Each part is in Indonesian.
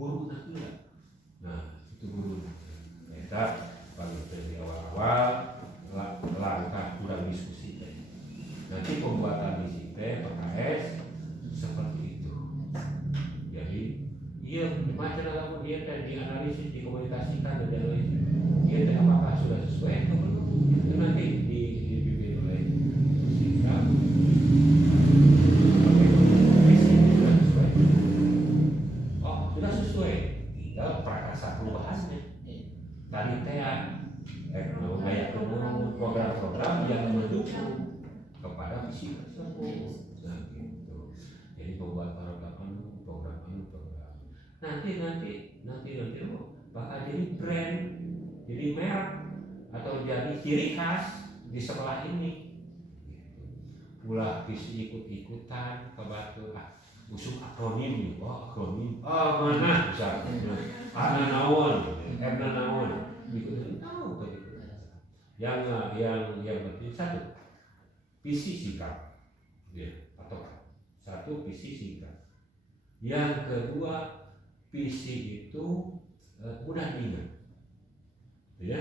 guru nanti ya. Nah itu guru kita bagi dari awal-awal langkah kurang diskusi nanti pembuatan misi PKS seperti itu. Jadi iya macam apa dia dianalisis, dikomunikasikan dan dianalisis dia apakah sudah sesuai atau belum itu nanti dibimbing oleh sikap sudah sesuai. Oh sudah sesuai tinggal prakasa perubahannya tadi kayak program-program yang mendukung kepada visi tersebut. Nah gitu. Jadi pembuat program nanti bakal jadi brand, jadi merek atau jadi ciri khas di sekolah ini. Pula visi ikut-ikutan ke batu usung akronim, akronim, mana bisa, ana naon, naon, ikutin tahu begitu. Yang penting satu, visi sikap, atau satu visi sikap. Yang kedua visi itu mudah diingat, ya,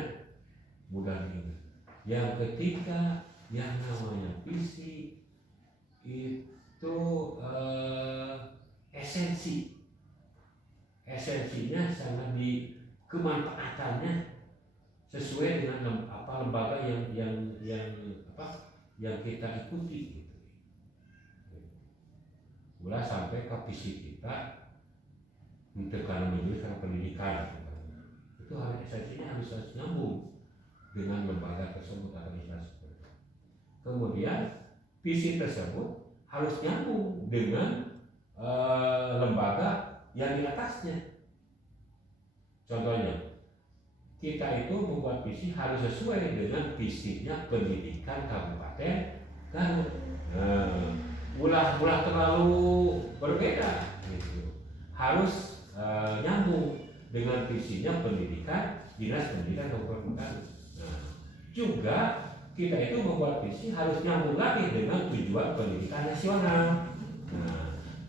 mudah diingat. Yang ketiga yang namanya visi itu esensinya sangat kemanfaatannya sesuai dengan lembaga yang kita ikuti gitu. Mulai sampai ke visi kita karena pendidikan itu esensinya harus nyambung dengan lembaga tersebut atau instansi. Kemudian visi tersebut harus nyambung dengan lembaga yang di atasnya. Contohnya, kita itu membuat visi harus sesuai dengan visinya pendidikan Kabupaten Garut. Ulah terlalu berbeda, gitu. Harus nyambung dengan visinya pendidikan Dinas Pendidikan Kabupaten Garut. Juga kita itu membuat visi harus nyambung lagi dengan tujuan pendidikan nasional.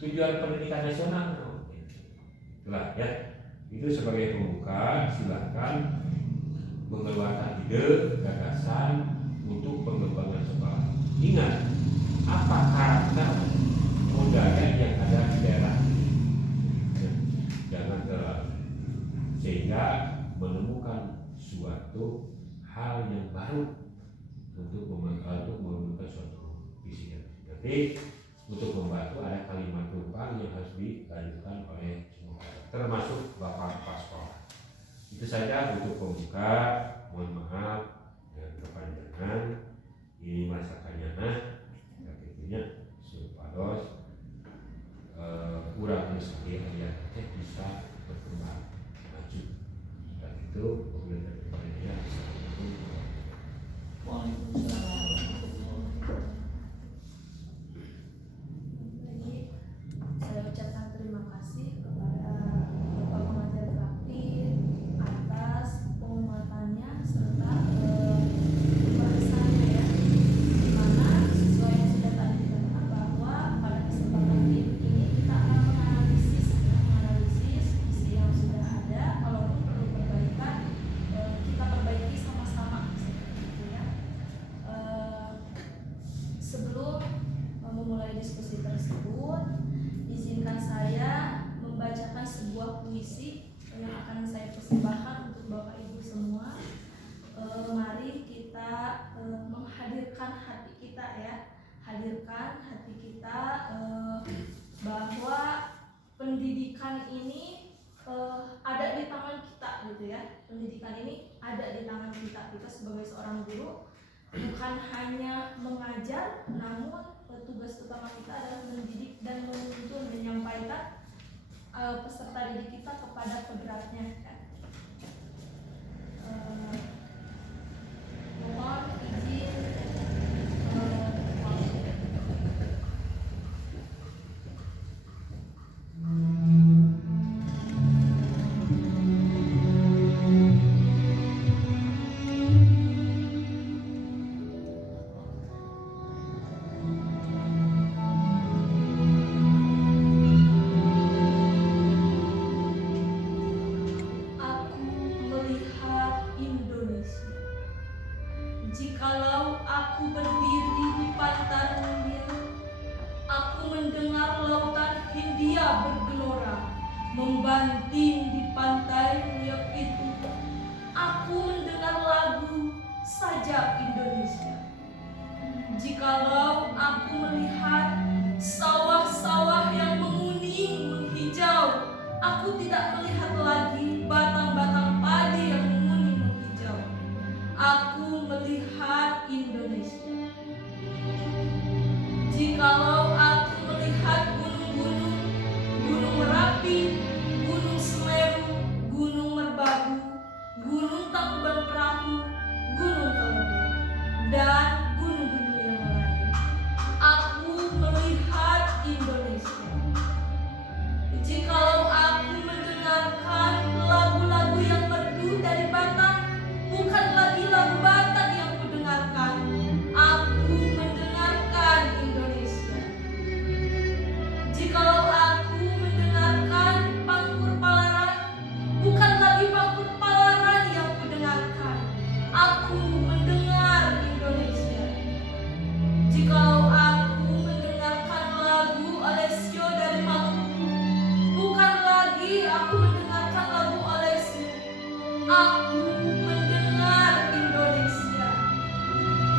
Tujuan pendidikan nasional, itulah ya. Itu sebagai pembuka, silakan mengeluarkan ide, gagasan untuk pengembangan sekolah. Ingat, apa karakter budaya yang ada di daerah? Jangan terlalu, sehingga menemukan suatu hal yang baru untuk membentuk suatu visi. Jadi untuk membantu ada kalimat tumpang yang harus dilanjutkan oleh semua, termasuk Bapak Kepala Sekolah. Itu saja untuk pembuka. Mohon maaf ya, kepanjangan ini masa kanyana akhirnya supados kurang sekali ayat bisa berkembang maju. Dan itu kemudian kedepannya Assalamualaikum. Waalaikumsalam. Saya ucapkan terima kasih kepada Bapak Pengajar Praktik atas pengumumannya serta pembahasannya ya, dimana sesuai yang sudah tadi dikatakan bahwa pada kesempatan ini kita akan menganalisis visi yang sudah ada, kalaupun perlu perbaikan kita perbaiki sama-sama gitu ya. Sebelum memulai diskusi tersebut, izinkan saya membacakan sebuah puisi yang akan saya persembahkan untuk Bapak Ibu semua. Mari kita menghadirkan hati kita ya, hadirkan hati kita bahwa pendidikan ini ada di tangan kita gitu ya. Pendidikan ini ada di tangan kita sebagai seorang guru, bukan hanya mengajar, namun tugas utama kita adalah mendidik dan menuntun, menyampaikan peserta didik kita kepada kodratnya ya. Mohon izin berbanting di pantai New York itu, aku mendengar lagu Sajak Indonesia. Jikalau aku melihat sawah-sawah yang menguning menghijau, aku tidak melihat lagi batang-batang padi yang menguning menghijau. Aku melihat Indonesia. Jikalau aku melihat gunung-gunung, Gunung Merapi, Gunung Semeru, Gunung Merbabu, Gunung Tangkuban Perahu, Gunung Kelebon, dan gunung-gunung yang lain, aku melihat Indonesia. Jikalau aku mendengarkan lagu-lagu yang merdu dari Batak, bukan lagi lagu Batak yang kudengarkan, aku mendengarkan Indonesia. Jikalau aku mendengarkan Pangkur Palaran, bukan lagi Pangkur Palaran yang kudengarkan, aku mendengar Indonesia. Jikalau aku mendengarkan lagu Alessio dari Maluku, bukan lagi aku mendengarkan lagu Alessio, aku mendengar Indonesia.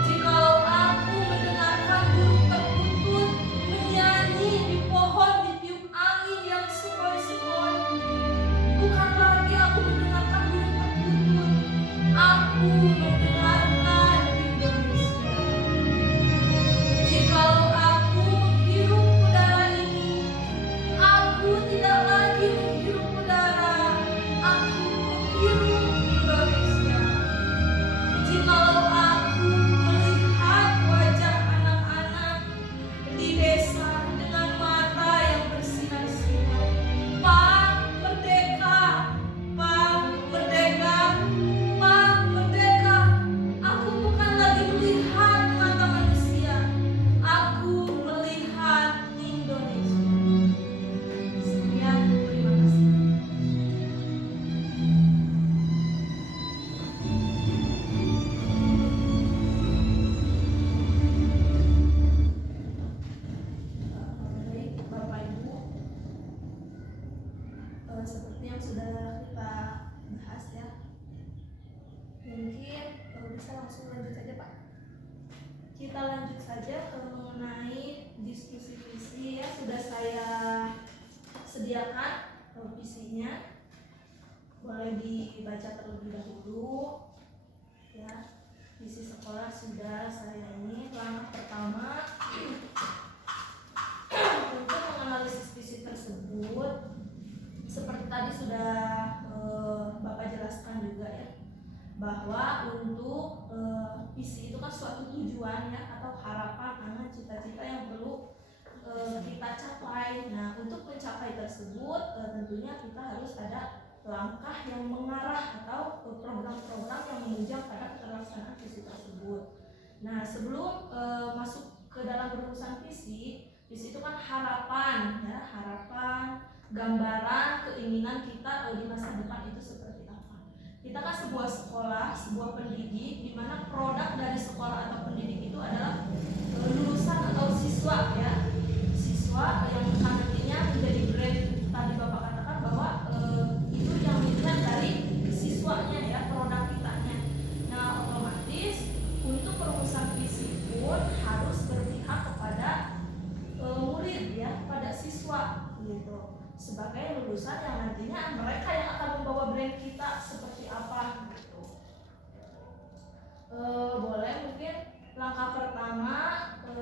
Jikalau aku mendengarkan burung perkutut menyanyi di pohon ditiup angin yang sepoi-sepoi, bukan lagi aku mendengarkan burung perkutut, aku mendengarkan Indonesia. Jikalau aku menghirup udara ini, aku tidak lagi menghirup udara, aku menghirup Indonesia. Jikalau aku melihat wajah anak-anak di desa dengan mata yang bersinar-sinar, Pak Merdeka, Pak Merdeka, Pak Merdeka, aku bukan lagi melihat mata manusia, aku melihat Indonesia. Sekian, terima kasih. Baik, Bapak Ibu, seperti yang sudah kita bahas ya, mungkin bisa langsung lanjut saja Pak. Kita lanjut saja ke mengenai diskusi visi ya, sudah saya sediakan visinya, boleh dibaca terlebih dahulu ya. Visi sekolah sudah saya ini. Langkah pertama untuk menganalisis visi tersebut, seperti tadi sudah Bapak jelaskan juga ya, bahwa untuk visi itu kan suatu tujuan ya, atau harapan, angan, cita-cita yang perlu kita capai. Nah, untuk mencapai tersebut tentunya kita harus ada langkah yang mengarah atau program-program yang menunjang pada pelaksanaan visi tersebut. Nah, sebelum masuk ke dalam perumusan visi itu kan harapan ya, harapan, gambaran, keinginan kita di masa depan itu seperti apa. Kita kan sebuah sekolah, sebuah pendidik, di mana produk dari sekolah atau pendidik itu adalah lulusan atau siswa ya, siswa yang nantinya menjadi brand. Tadi Bapak katakan bahwa itu yang dilihat dari siswanya ya, produk kitanya. Nah, otomatis untuk perumusan visi pun harus berpihak kepada murid ya, pada siswa gitu, sebagai lulusan yang nantinya mereka yang akan membawa brand kita seperti apa gitu. Boleh mungkin langkah pertama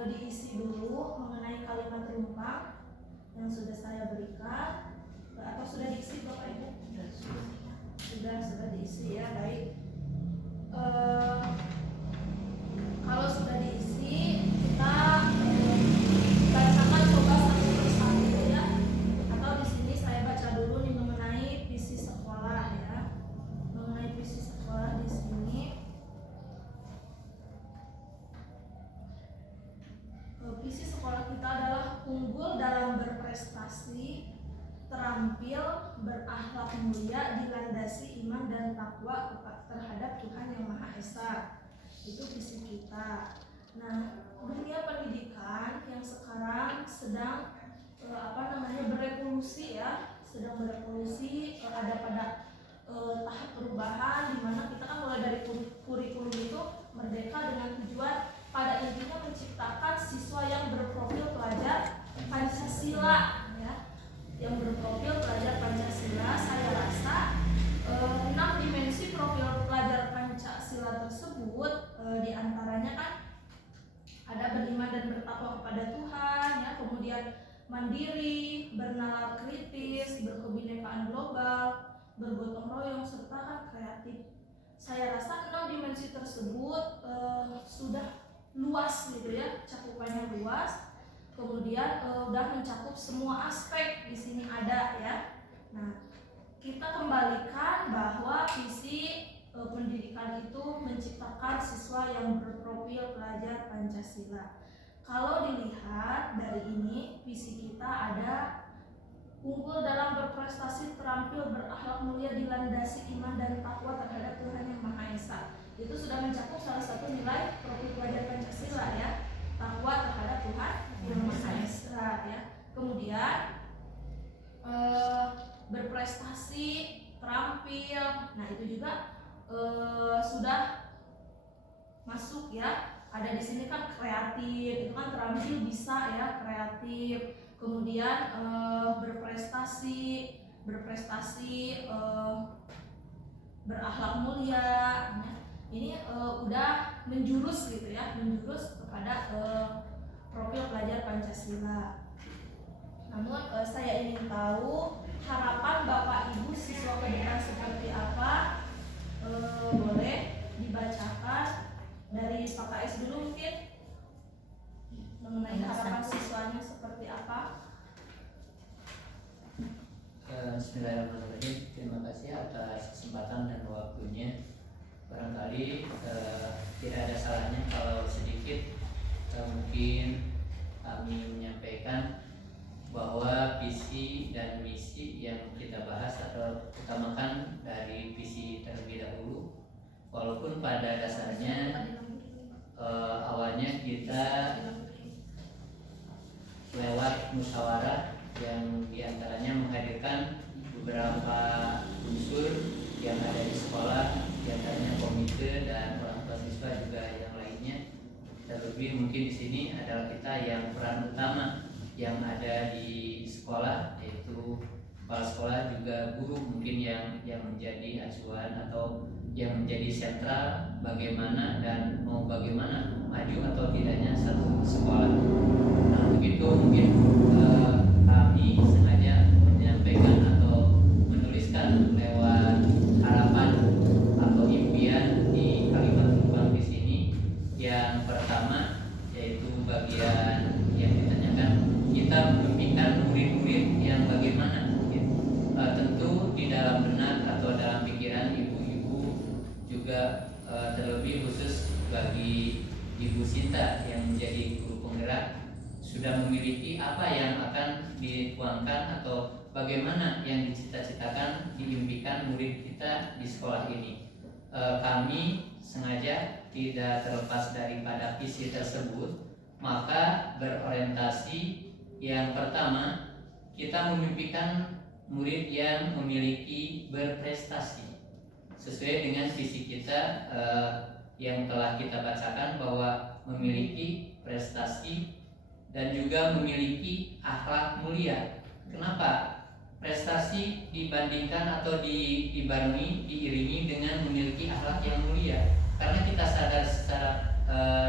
diisi dulu mengenai kalimat rumpang yang sudah saya berikan, atau sudah diisi Bapak Ibu? Sudah diisi ya, baik. Kalau sudah diisi, kita bacakan coba satu persatu ya, atau di sini saya baca dulu nih mengenai visi sekolah ya, mengenai visi sekolah di sini. Visi sekolah kita adalah unggul dalam berprestasi, terampil, berakhlak mulia, dilandasi iman dan takwa terhadap Tuhan Yang Maha Esa. Itu visi kita. Nah, dunia pendidikan yang sekarang sedang berevolusi ya, sedang berevolusi, ada pada tahap perubahan, di mana kita kan mulai dari kurikulum itu merdeka dengan tujuan pada intinya menciptakan siswa yang berprofil pelajar Pancasila, ya, yang berprofil pelajar Pancasila. Saya rasa 6 dimensi profil pelajar Pancasila tersebut diantaranya kan ada beriman dan bertakwa kepada Tuhan, ya, kemudian mandiri, bernalar kritis, berkebinekaan global, bergotong royong, serta kan kreatif. Saya rasa 6 dimensi tersebut sudah luas gitu ya, cakupannya luas. Kemudian udah mencakup semua aspek di sini ada ya. Nah, kita kembalikan bahwa visi pendidikan itu menciptakan siswa yang berprofil pelajar Pancasila. Kalau dilihat dari ini, visi kita ada unggul dalam berprestasi, terampil, berakhlak mulia, dilandasi iman dan takwa terhadap Tuhan Yang Maha Esa. Itu sudah mencakup salah satu nilai profil pelajar Pancasila ya, takwa terhadap Tuhan Yang Maha Esa ya. Kemudian berprestasi, terampil, nah itu juga sudah masuk ya. Ada di sini kan kreatif, itu kan terampil bisa ya, kreatif. Kemudian berprestasi, berakhlak mulia. Nah, ini udah menjurus gitu ya, menjurus kepada profil pelajar Pancasila. Namun saya ingin tahu harapan Bapak Ibu siswa pendidikan seperti apa. Boleh dibacakan dari Pak KS dulu mungkin, mengenai harapan siswanya seperti apa. Bismillahirrahmanirrahim. Terima kasih atas kesempatan dan waktunya. Barangkali tidak ada salahnya kalau sedikit mungkin kami menyampaikan bahwa visi dan misi yang kita bahas atau utamakan dari visi terlebih dahulu. Walaupun pada dasarnya awalnya kita lewat musyawarah yang diantaranya menghadirkan beberapa unsur yang ada di sekolah, diantaranya komite dan orang tua siswa juga yang lainnya. Terlebih mungkin di sini adalah kita yang peran utama yang ada di sekolah, yaitu kepala sekolah juga guru mungkin yang menjadi acuan atau yang menjadi sentral bagaimana dan mau bagaimana maju atau tidaknya satu sekolah. Nah, begitu mungkin kami sengaja menyampaikan atau menuliskan lewat harapan atau impian di kalimat penutup di sini. Yang pertama yaitu bagian yang ditanyakan, kita memimpikan murid-murid yang bagaimana? Tentu di dalam benak atau dalam pikiran ibu-ibu juga terlebih khusus bagi Ibu Sinta yang menjadi guru penggerak sudah memiliki apa yang akan dituangkan atau bagaimana yang dicita-citakan, diimpikan murid kita di sekolah ini. Kami sengaja tidak terlepas daripada visi tersebut, maka berorientasi yang pertama kita memimpikan murid yang memiliki berprestasi sesuai dengan visi kita yang telah kita bacakan, bahwa memiliki prestasi dan juga memiliki akhlak mulia. Kenapa? Prestasi dibandingkan atau diiringi dengan memiliki akhlak yang mulia. Karena kita sadar secara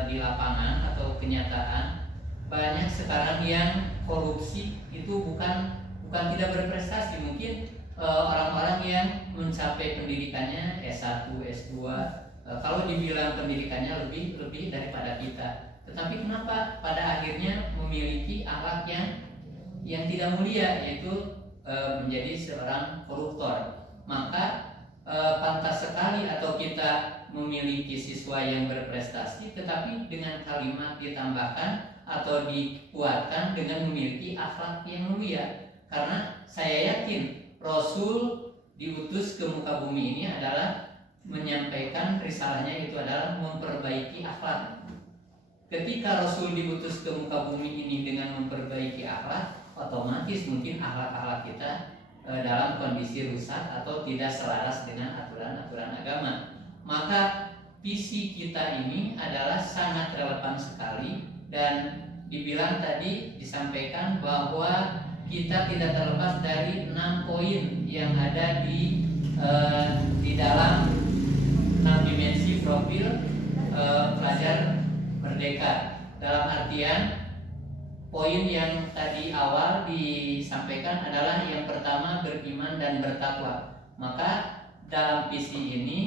di lapangan atau kenyataan banyak sekarang yang korupsi itu bukan tidak berprestasi. Mungkin orang-orang yang mencapai pendidikannya S1, S2, kalau dibilang pendidikannya lebih daripada kita. Tetapi kenapa pada akhirnya memiliki akhlak yang tidak mulia, yaitu menjadi seorang koruptor. Maka pantas sekali atau kita memiliki siswa yang berprestasi, tetapi dengan kalimat ditambahkan atau dikuatkan dengan memiliki akhlak yang mulia. Karena saya yakin Rasul diutus ke muka bumi ini adalah menyampaikan risalahnya, itu adalah memperbaiki akhlak. Ketika Rasul diutus ke muka bumi ini dengan memperbaiki akhlak, otomatis mungkin akhlak-akhlak kita dalam kondisi rusak atau tidak selaras dengan aturan-aturan agama. Maka visi kita ini adalah sangat relevan sekali, dan dibilang tadi disampaikan bahwa kita tidak terlepas dari 6 poin yang ada di dalam 6 dimensi profil pelajar merdeka. Dalam artian poin yang tadi awal disampaikan adalah yang pertama beriman dan bertakwa. Maka dalam visi ini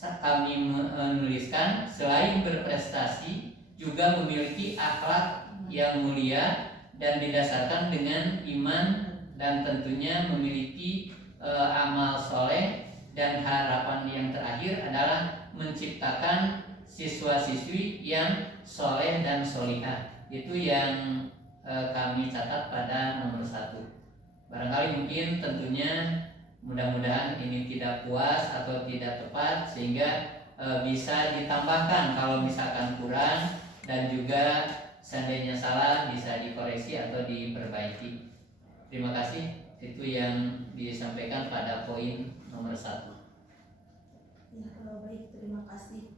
kami menuliskan selain berprestasi juga memiliki akhlak yang mulia dan didasarkan dengan iman, dan tentunya memiliki amal soleh, dan harapan yang terakhir adalah menciptakan siswa-siswi yang soleh dan solihah. Itu yang kami catat pada nomor 1. Barangkali mungkin tentunya mudah-mudahan ini tidak puas atau tidak tepat, sehingga bisa ditambahkan kalau misalkan kurang, dan juga seandainya salah bisa dikoreksi atau diperbaiki. Terima kasih. Itu yang disampaikan pada poin nomor 1. Ya, baik, terima kasih.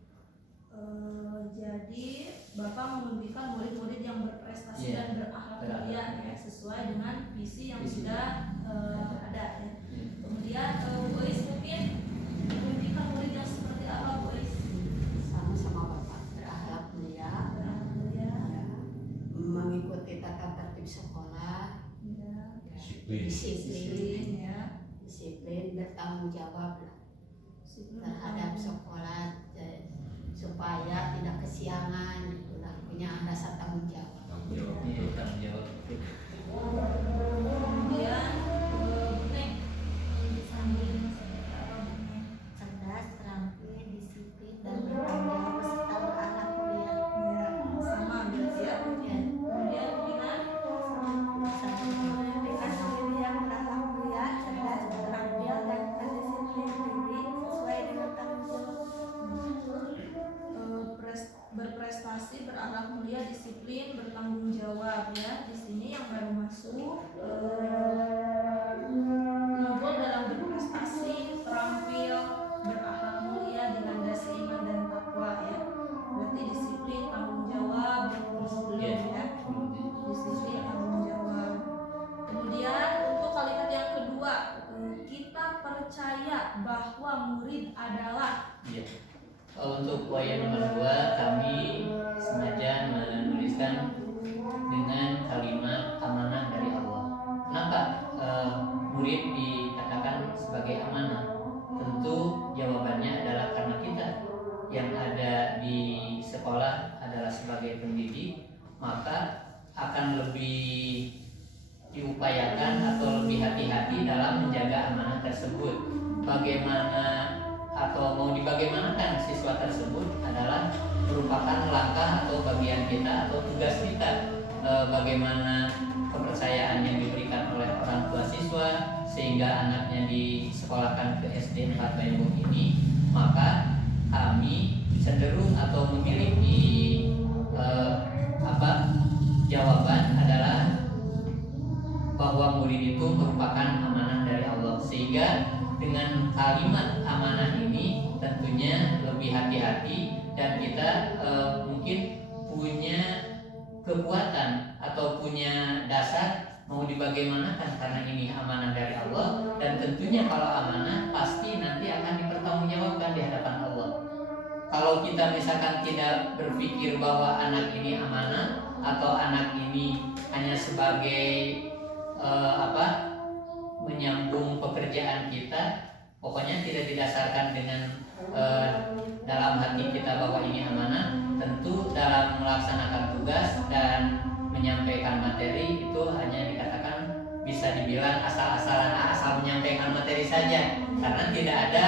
Jadi Bapak memimpikan murid-murid yang berprestasi dan berakhlak mulia, ya, sesuai dengan visi yang sudah ada, ya. Kemudian Bu Is mungkin memimpikan murid yang seperti apa, Bu Is? Sama-sama Bapak berakhlak mulia, mengikuti tata tertib sekolah, disiplin, bertanggung jawab terhadap sekolah, supaya tidak kesiangan, itulah punya rasa tanggung jawab. Tanggung jawab. Kemudian Neng sambil cerdas, terampil, disiplin, dan bertanggung jawab serta berakhlak mulia. ya, sama berarti ya. Kemudian Dina Dengan murid yang berakhlak mulia, cerdas, terampil, dan berdisiplin diri sesuai dengan tanggung jawab. berprestasi, berakhlak mulia, disiplin, bertanggung jawab, ya. Di sini yang baru masuk unggul dalam berprestasi, terampil, berakhlak mulia, dilandasi iman dan takwa, ya. Berarti disiplin, tanggung jawab, disiplin, ya. Disiplin, tanggung jawab. Kemudian untuk kalimat yang kedua, kita percaya bahwa murid adalah. Iya. Untuk poin nomor 2 kami sengaja menuliskan dengan kalimat amanah dari Allah. Kenapa murid dikatakan sebagai amanah? Tentu jawabannya adalah karena kita yang ada di sekolah adalah sebagai pendidik, maka akan lebih diupayakan atau lebih hati-hati dalam menjaga amanah tersebut. Bagaimana atau mau dibagaimanakan siswa tersebut adalah merupakan langkah atau bagian kita atau tugas kita. Bagaimana kepercayaan yang diberikan oleh orang tua siswa sehingga anaknya disekolahkan ke SD 4 Bayangkut ini, maka kami cenderung atau memiliki jawaban adalah bahwa murid itu merupakan amanah dari Allah, sehingga dengan kalimat amanah ini tentunya lebih hati-hati, dan kita mungkin punya kekuatan atau punya dasar mau dibagaimanakan karena ini amanah dari Allah, dan tentunya kalau amanah pasti nanti akan dipertanggungjawabkan di hadapan Allah. Kalau kita misalkan tidak berpikir bahwa anak ini amanah atau anak ini hanya sebagai menyambung pekerjaan kita, pokoknya tidak didasarkan dengan dalam hati kita bahwa ini amanah, tentu dalam melaksanakan tugas dan menyampaikan materi itu hanya dikatakan bisa dibilang asal menyampaikan materi saja, karena tidak ada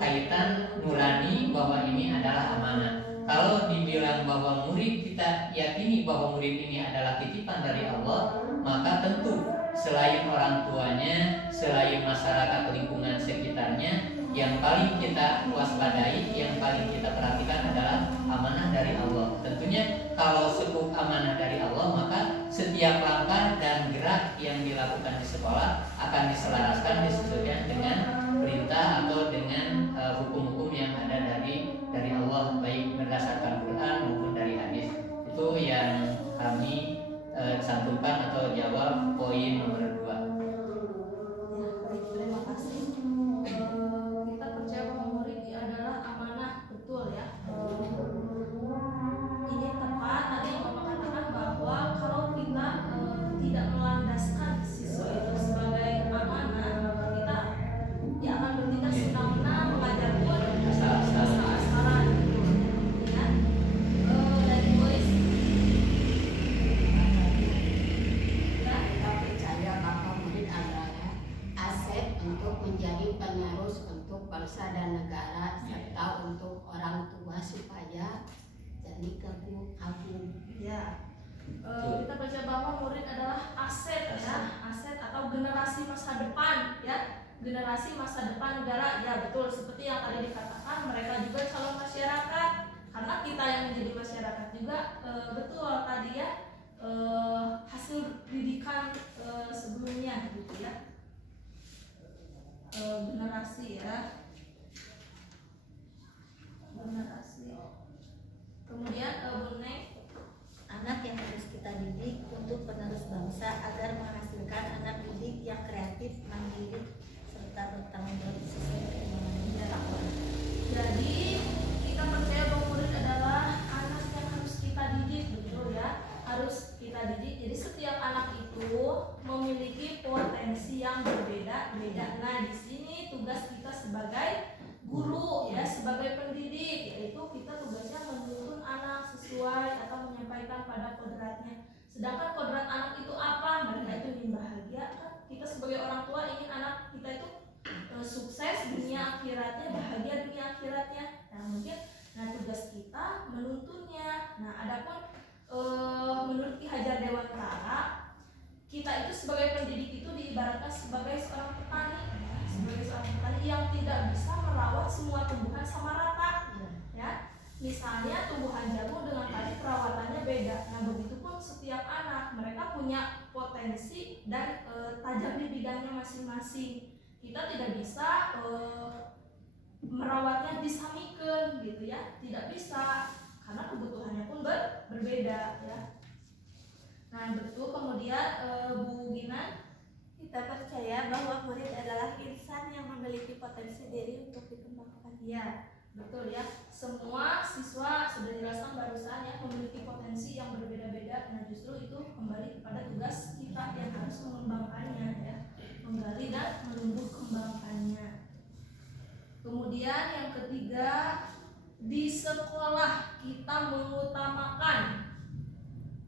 kaitan nurani bahwa ini adalah amanah. Kalau dibilang bahwa murid, kita yakini bahwa murid ini adalah titipan dari Allah, maka tentu selain orang tuanya, selain masyarakat lingkungan sekitarnya, yang paling kita waspadai, yang paling kita perhatikan adalah amanah dari Allah. Tentunya kalau cukup amanah dari Allah, maka setiap langkah dan gerak yang dilakukan di sekolah akan akan diselaraskan disesuaikan dengan perintah atau dengan hukum-hukum yang ada dari Allah, baik berdasarkan Quran maupun dari hadis. Itu yang kami cantumkan atau jawab poin nomor 2. Ya, baik, terima kasih. Kita percaya bahwa murid adalah amanah, betul ya. Ini tepat tadi yang Bapak katakan bahwa kalau kita tidak melandaskan siswa itu sebagai amanah, maka kita ya akan bertindak semena-mena mengajar pun asal-asalan gitu ya. Dari boys ya. Kita percaya bahwa murid adalah aset untuk menjadi penerus untuk bangsa dan negara serta untuk orang tua supaya jadi agung. Ya, kita percaya bahwa murid adalah aset ya, aset atau generasi masa depan ya, generasi masa depan negara ya, betul seperti yang tadi dikatakan, mereka juga calon masyarakat karena kita yang menjadi masyarakat juga, betul tadi ya, hasil didikan sebelumnya gitu ya, generasi ya, generasi. Kemudian Bu Neng, Anak yang harus kita didik untuk penerus bangsa agar menghasilkan anak didik yang kreatif, mandiri, serta bertanggung jawab sesuai keimanannya. jadi kita percaya bahwa murid adalah anak yang harus kita didik, betul ya, harus kita didik. Jadi setiap anak itu memiliki potensi yang berbeda-beda. Nah, di sini tugas kita sebagai guru ya, sebagai pendidik, yaitu kita tugasnya menuntun anak sesuai atau menyampaikan pada kodratnya. Sedangkan kodrat anak itu apa? Mereka itu ingin bahagia kan? Kita sebagai orang tua ingin anak kita itu sukses dunia akhiratnya, bahagia dunia akhiratnya. Nah, mungkin tugas kita menuntunnya. Nah, adapun menurut Ki Hajar Dewantara, kita itu sebagai pendidik itu diibaratkan sebagai seorang petani, sebagai seorang petani yang tidak bisa merawat semua tumbuhan sama rata ya. Misalnya tumbuhan jagung dengan padi perawatannya beda. Nah, begitupun setiap anak, mereka punya potensi dan tajam di bidangnya masing-masing. Kita tidak bisa merawatnya disamikan gitu ya, tidak bisa karena kebutuhannya pun berbeda ya. Nah, betul. Kemudian Bu Gina, Kita percaya bahwa murid adalah insan yang memiliki potensi diri untuk dikembangkan. ya betul ya, semua siswa sudah dijelaskan barusan ya, memiliki potensi yang berbeda-beda. Nah, justru itu kembali kepada tugas kita yang harus mengembangkannya ya, menggali dan menumbuh kembangkannya. Kemudian yang ketiga, di sekolah kita mengutamakan,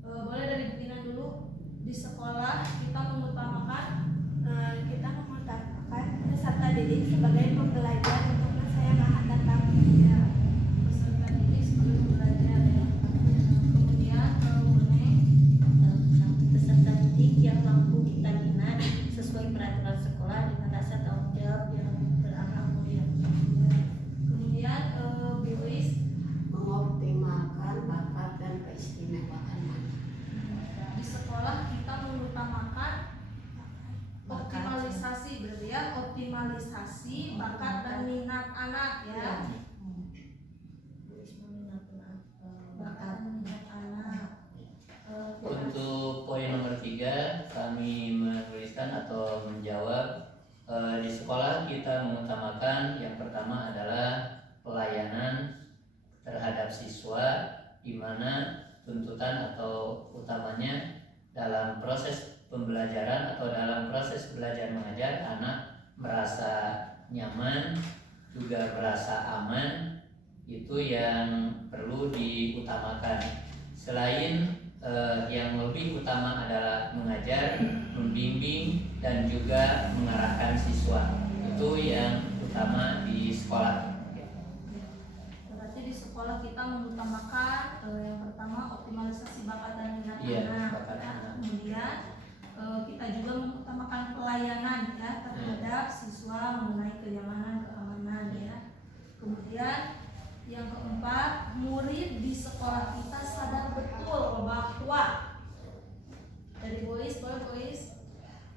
boleh dari Bu Gina dulu. Di sekolah kita mengutamakan Kita mengutamakan peserta didik sebagai pembelajar untuk masa yang akan datang. ya, peserta didik sebagai pembelajar ya. Kemudian Bu Neng, Peserta didik yang mampu kita bina sesuai peraturan sekolah dengan rasa tanggung jawab yang berakhlak mulia. kemudian Bu Lis, Mengoptimalkan bakat dan keistimewaan anak. di sekolah kita mengutamakan optimalisasi, berarti ya, optimalisasi bakat dan minat anak ya, bakat dan minat anak. Untuk poin nomor 3, kami menuliskan atau menjawab, di sekolah kita mengutamakan yang pertama adalah pelayanan terhadap siswa, di mana tuntutan atau utamanya dalam proses pembelajaran atau dalam proses belajar mengajar, anak merasa nyaman, juga merasa aman, itu yang perlu diutamakan. Selain yang lebih utama adalah mengajar, membimbing, dan juga mengarahkan siswa, itu yang utama di sekolah. Berarti di sekolah kita mengutamakan yang pertama optimalisasi bakat dan minat Iya, anak bakat ya. anak. Kemudian kita juga mengutamakan pelayanan ya terhadap siswa mengenai kenyamanan, keamanan ya. Kemudian yang keempat, murid di sekolah kita sadar betul bahwa dari Boys,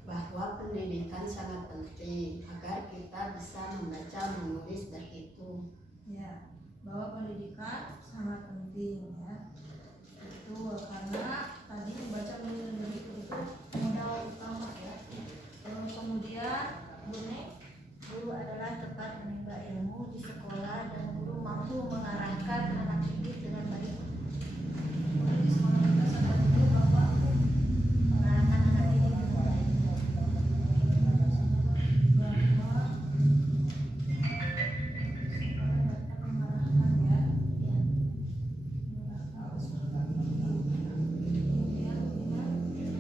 bahwa pendidikan sangat penting agar kita bisa membaca, menulis, berhitung. Ya, bahwa pendidikan sangat penting ya. Itu karena tadi membaca, menulis, dan berhitung itu modal utama ya. Kemudian Guru adalah tempat menimba ilmu di sekolah dan guru mampu mengarahkan anak didik dengan baik. di sekolah kita sangat penting bahwa Mengarahkan anak didik dengan baik.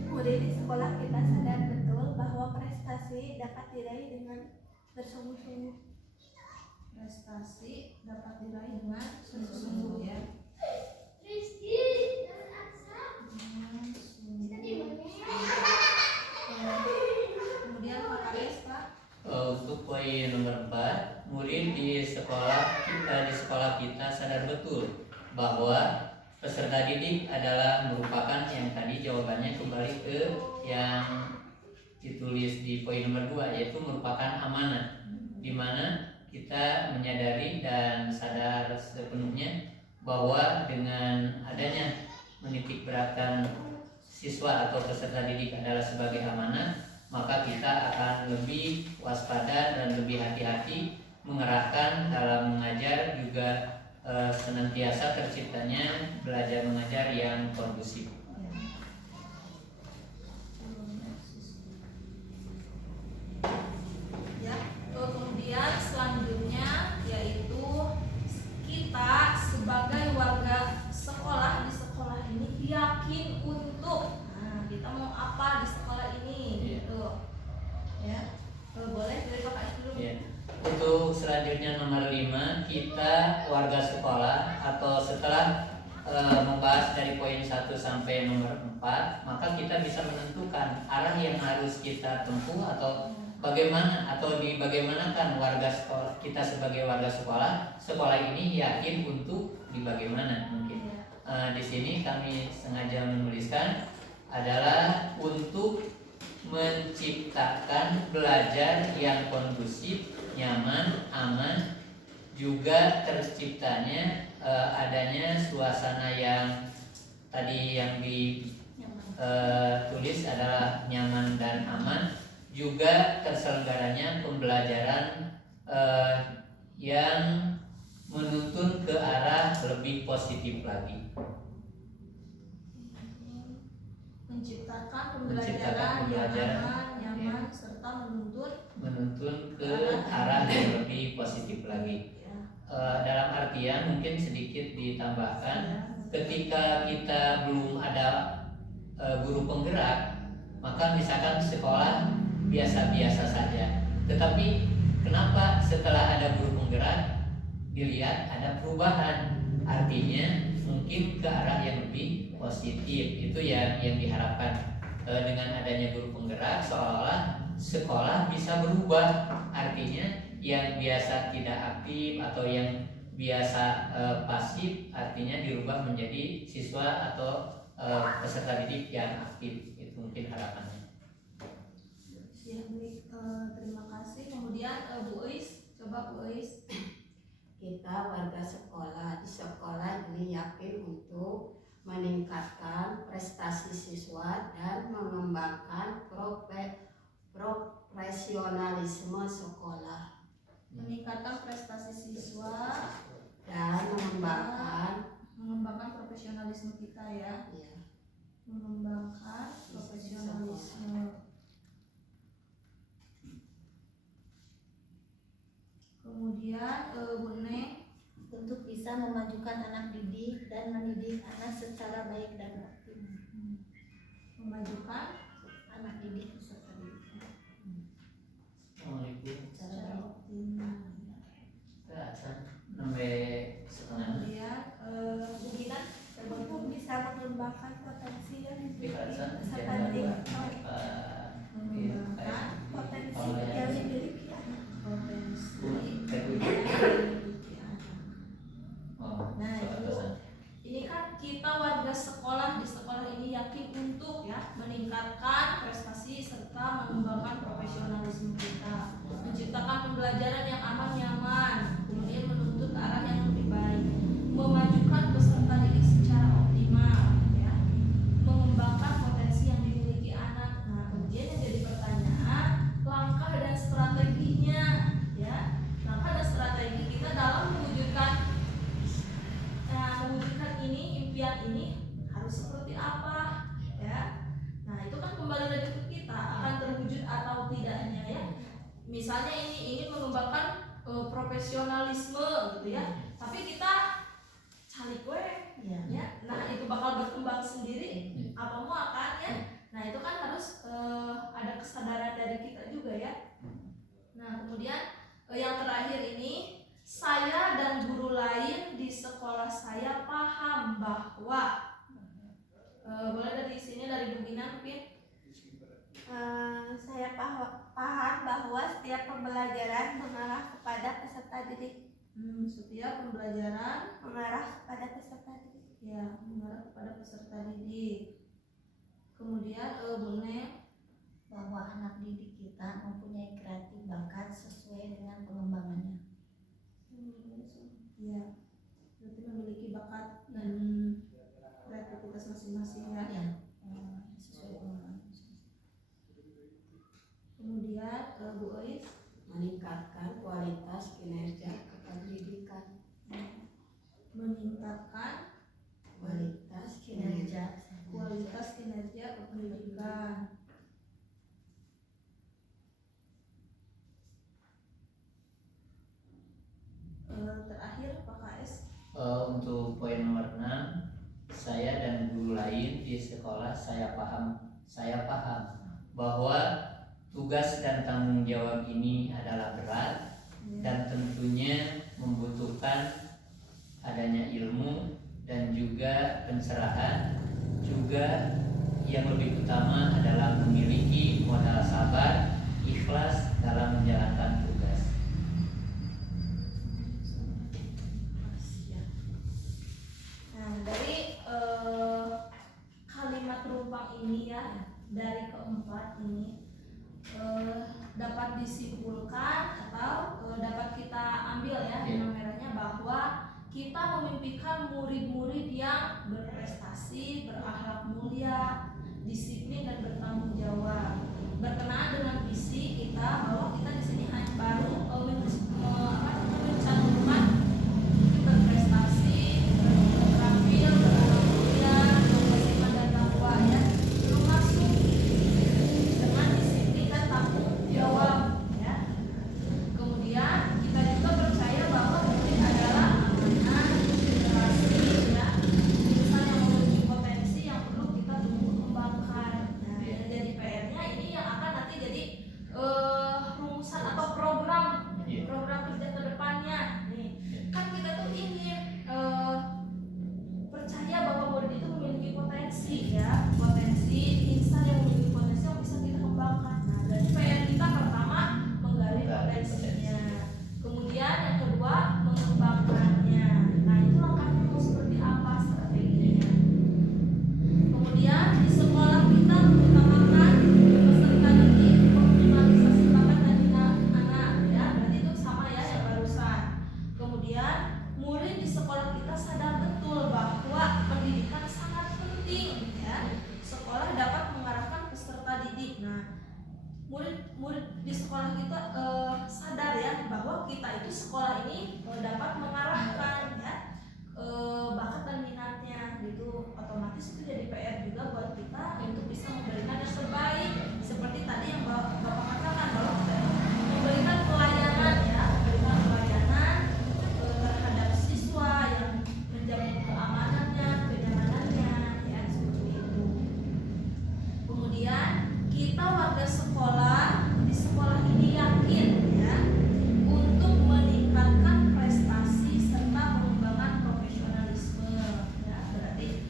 Murid di sekolah kita sadar betul bahwa prestasi dapat diraih dengan bersungguh-sungguh. Prestasi dapat diraih dengan sungguh-sungguh ya. Kemudian Pak Aris, Pak. Untuk poin nomor 4, murid di sekolah kita sadar betul bahwa peserta didik adalah merupakan yang tadi jawabannya kembali ke yang ditulis di poin nomor 2, yaitu merupakan amanah, di mana kita menyadari dan sadar sepenuhnya bahwa dengan adanya menitik beratkan siswa atau peserta didik adalah sebagai amanah, maka kita akan lebih waspada dan lebih hati-hati mengerahkan dalam mengajar, juga senantiasa terciptanya belajar mengajar yang kondusif. Ya, kemudian selanjutnya yaitu kita sebagai warga sekolah di sekolah ini yakin untuk kita mau apa di sekolah ini gitu ya. Boleh dari Bapak dulu. Ya. Untuk selanjutnya nomor 5, kita warga sekolah atau setelah membahas dari poin 1 sampai nomor 4, maka kita bisa menentukan arah yang harus kita tempuh atau bagaimana atau dibagaimanakan warga sekolah kita sebagai warga sekolah ini yakin untuk dibagaimana mungkin. Di sini kami sengaja menuliskan adalah untuk menciptakan belajar yang kondusif, nyaman, aman, juga terciptanya adanya suasana yang tadi yang ditulis adalah nyaman dan aman, juga terselenggaranya pembelajaran yang menuntun ke arah lebih positif lagi. Menciptakan pembelajaran yang aman, nyaman, serta menuntun ke arah yang lebih positif lagi. Dalam artian mungkin sedikit ditambahkan, ketika kita belum ada guru penggerak, maka misalkan sekolah biasa-biasa saja. Tetapi kenapa setelah ada guru penggerak dilihat ada perubahan? Artinya mungkin ke arah yang lebih positif. Itu yang diharapkan dengan adanya guru penggerak, seolah-olah sekolah bisa berubah. Artinya yang biasa tidak aktif atau yang biasa pasif, artinya dirubah menjadi siswa atau peserta didik yang aktif. Itu mungkin harapannya. Ya, baik, terima kasih. Kemudian Bu Uis, coba Bu Uis. Kita warga sekolah di sekolah ini yakin untuk meningkatkan prestasi siswa dan mengembangkan profesionalisme sekolah, Meningkatkan prestasi siswa dan mengembangkan profesionalisme kita ya. ya, Mengembangkan profesionalisme. Kemudian Bu Neng, Untuk bisa memajukan anak didik dan mendidik anak secara baik dan optimal. memajukan Anak didik peserta didik Assalamualaikum. secara baik. optimal. Sampai setengah. Kemudian Bu Ginan untuk bisa mengembangkan potensi yang dimiliki Dikatakan peserta jangan didik, mengembangkan potensi yang dimiliki anak. potensi Nah, ini kan kita warga sekolah di sekolah ini yakin untuk ya meningkatkan prestasi misalnya ini ingin mengembangkan profesionalisme gitu ya, tapi kita calik we Iya. ya, nah itu bakal berkembang sendiri apa mau akan ya. Nah itu kan harus ada kesadaran dari kita juga ya. Nah kemudian yang terakhir ini, saya dan guru lain di sekolah saya paham bahwa boleh dari sini dari Bu Gina mungkin. Saya paham bahwa setiap pembelajaran mengarah kepada peserta didik. Setiap pembelajaran Mengarah kepada peserta didik. ya mengarah kepada peserta didik. Kemudian Bu Neng, Bahwa anak didik kita mempunyai kreatif bakat sesuai dengan pengembangannya. ya berarti memiliki bakat dan kreativitas masing-masing ya. Ya, sesuai pengembangan. Kemudian Bu Ois, meningkatkan kualitas kinerja kependidikan. meningkatkan Kualitas kinerja kualitas kinerja kependidikan. Terakhir Pak KS. Untuk poin nomor 6, saya dan guru lain di sekolah saya paham bahwa tugas dan tanggung jawab ini adalah berat dan tentunya membutuhkan adanya ilmu dan juga pencerahan, juga yang lebih utama adalah memiliki modal sabar, ikhlas dalam menjalankan tugas. Nah dari kalimat rumpang ini ya, dari keempat ini dapat disimpulkan atau dapat kita ambil ya benang merahnya bahwa kita memimpikan murid-murid yang berprestasi, berakhlak mulia, disiplin dan bertanggung jawab. Berkenaan dengan visi kita bahwa kita di sini hanya baru mencantumkan berprestasi, terampil, berakhlak mulia, beriman dan takwa ya. Belum masuk dengan disiplin dan tanggung jawab ya. Kemudian kita juga percaya bahwa murid adalah amanah, inspirasi ya, insan yang memiliki potensi yang perlu kita tumbuh kembangkan. Nah, yang jadi PR-nya ini yang akan nanti jadi rumusan atau program kerja ke depannya. Nih, kan kita tuh ingin percaya bahwa murid itu memiliki potensi ya, potensi insan yang memiliki potensi yang bisa kita kembangkan. Nah, dari PR kita pertama menggali potensinya, kemudian yang kedua mengembangkannya. Nah itu langkahnya mau seperti apa strateginya. Kemudian di sekolah kita mengutamakan peserta didik, optimalisasi bakat dan minat anak ya, berarti itu sama ya yang barusan. Kemudian murid di sekolah kita sadar betul bahwa pendidikan sangat penting ya. Sekolah dapat mengarahkan peserta didik. Nah murid di sekolah kita sadar ya bahwa kita itu sekolah ini dapat mengarahkan ya bakat dan minatnya gitu. Otomatis itu jadi PR juga buat kita untuk bisa memberikan yang terbaik seperti tadi yang Bapak katakan bahwa kita memberikan pelayanan ya, memberikan pelayanan terhadap siswa yang menjamin keamanannya, kenyamanannya ya seperti itu. Kemudian kita warga sekolah di sekolah ini yakin ya untuk meningkatkan prestasi serta pengembangan profesionalisme ya. Berarti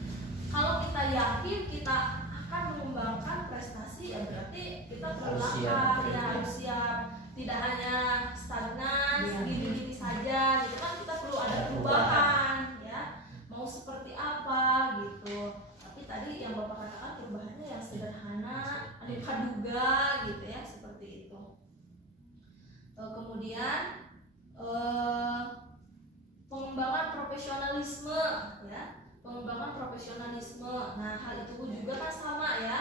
kalau kita yakin kita akan mengembangkan prestasi ya berarti kita Harus siap. berlangkah ya, harus siap, tidak hanya stagnan segini-gini saja gitu kan, kita perlu ada perubahan ya, mau seperti apa gitu. Tapi tadi yang Bapak katakan perubahannya yang sederhana, praduga gitu ya, seperti itu. Kemudian pengembangan profesionalisme ya, pengembangan profesionalisme. Nah hal itu juga kan sama ya,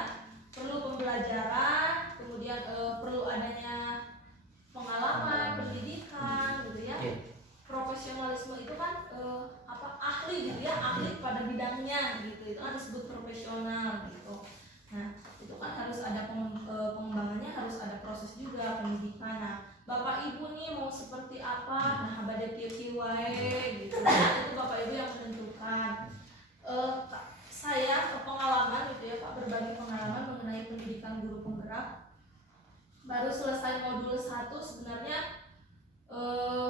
perlu pembelajaran, kemudian perlu adanya pengalaman pendidikan gitu ya. Profesionalisme itu kan ahli gitu ya, ahli pada bidangnya gitu, itu kan disebut profesional gitu. Nah itu kan harus ada pengembangannya, harus ada proses juga pendidikan. Nah apa, nah bade kieu wae gitu. Itu Bapak Ibu yang menentukan. Saya pengalaman gitu ya Pak, berbagi pengalaman mengenai pendidikan guru penggerak. Baru selesai modul 1 sebenarnya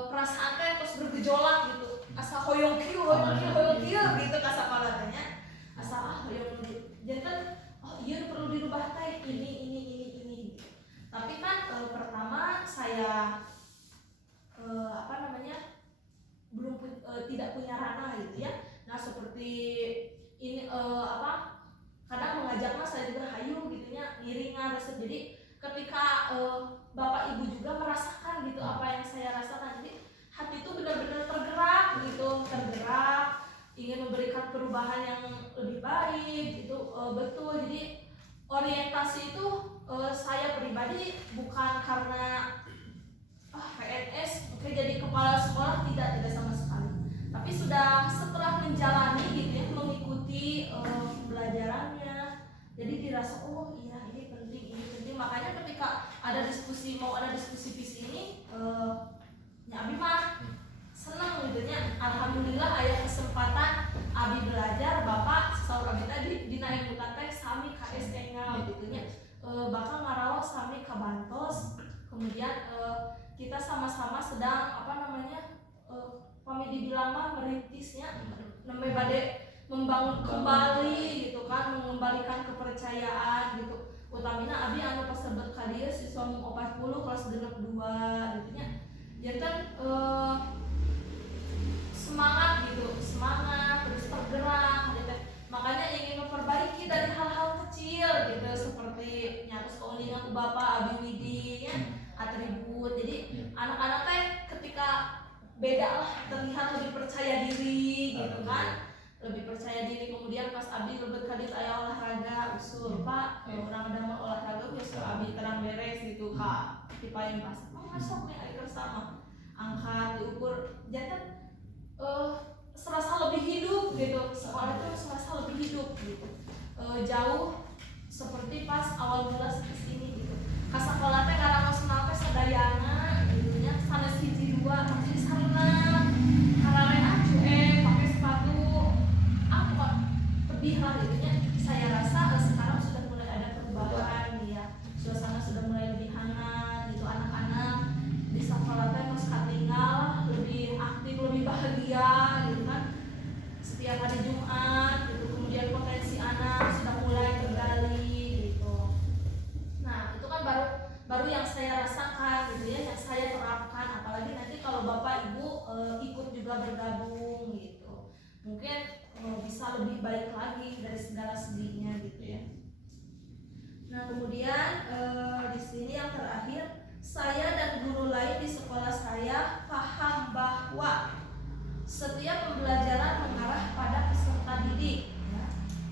perasaan teh terus bergejolak gitu. Asa hoyong kieu gitu kasapalatnya. Asa hoyong gitu. Jadi kan iya perlu dirubah teh ini. Tapi kan pertama saya tidak punya ranah gitu ya. Nah seperti ini kadang mengajaknya saya juga hayu gitunya ngiringan resep. Jadi ketika Bapak Ibu juga merasakan gitu apa yang saya rasakan, jadi hati itu benar-benar tergerak gitu, ingin memberikan perubahan yang lebih baik gitu. Betul, jadi orientasi itu saya pribadi bukan karena PNS mungkin jadi kepala sekolah, tidak sama sekali, tapi sudah setelah menjalani gitu ya, mengikuti pembelajarannya, jadi dirasa oh iya ini penting. Makanya ketika mau ada diskusi visi ini, Abi mah senang gitu nya. Alhamdulillah aya kesempatan Abi belajar, Bapak saur Abi tadi dina imbutan teh sami ka SNG gitu nya. Bakal ngaraos sami ka Bantos. Kemudian kita sama-sama sedang kami dibilang mah merintisnya, nembe bade membangun kembali gitu kan, mengembalikan kepercayaan gitu. Utamina Abi anu pasebut ka dieu siswa 40 kelas 62 gitu nya. Jadi kan semangat terus tergerak gitu. Makanya ingin memperbaiki dari hal-hal kecil gitu, seperti nyatus keundingan ku Bapak Abi Widi ya, atribut. Jadi anak-anak teh ketika beda lah, terlihat lebih percaya diri gitu kan, lebih percaya diri. Kemudian pas Abi lebet kadit aya olahraga usul Pak, orang ada mau olahraga geus Abi terang beres gitu Kak, dipain pas masuk nih ayo sama angkat diukur. Jadi kan serasa lebih hidup gitu, sekolah itu serasa lebih hidup gitu. Jauh seperti pas awal mula kesini gitu. Kasakola teh ngarantos senal teh sadayana gitu nya, sanes hiji dua masih sarena karare cuek pakai sepatu lebih lah gitu nya. Saya rasa sekarang sudah mulai ada perubahan ya. Suasana sudah mulai lebih hangat gitu, anak-anak di sekolah teh pas katinggal lebih aktif, lebih bahagia gitu kan. Setiap hari Jumat gitu, kemudian potensi anak sudah mulai tergali gitu. Nah, itu kan baru yang saya rasakan gitu ya, yang saya terapkan. Apalagi nanti kalau Bapak Ibu ikut juga bergabung gitu. Mungkin bisa lebih baik lagi dari segala seginya gitu ya. Nah, kemudian di sini yang terakhir, saya dan guru lain di sekolah saya paham bahwa setiap pembelajaran mengarah pada peserta didik ya.